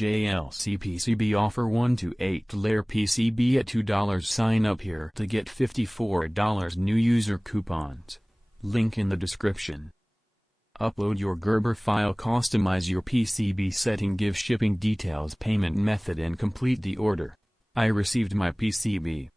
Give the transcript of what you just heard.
JLCPCB offer 1 to 8 layer PCB at $2. Sign up here to get $54 new user coupons. Link in the description. Upload your Gerber file, customize your PCB setting, give shipping details, payment method and complete the order. I received my PCB.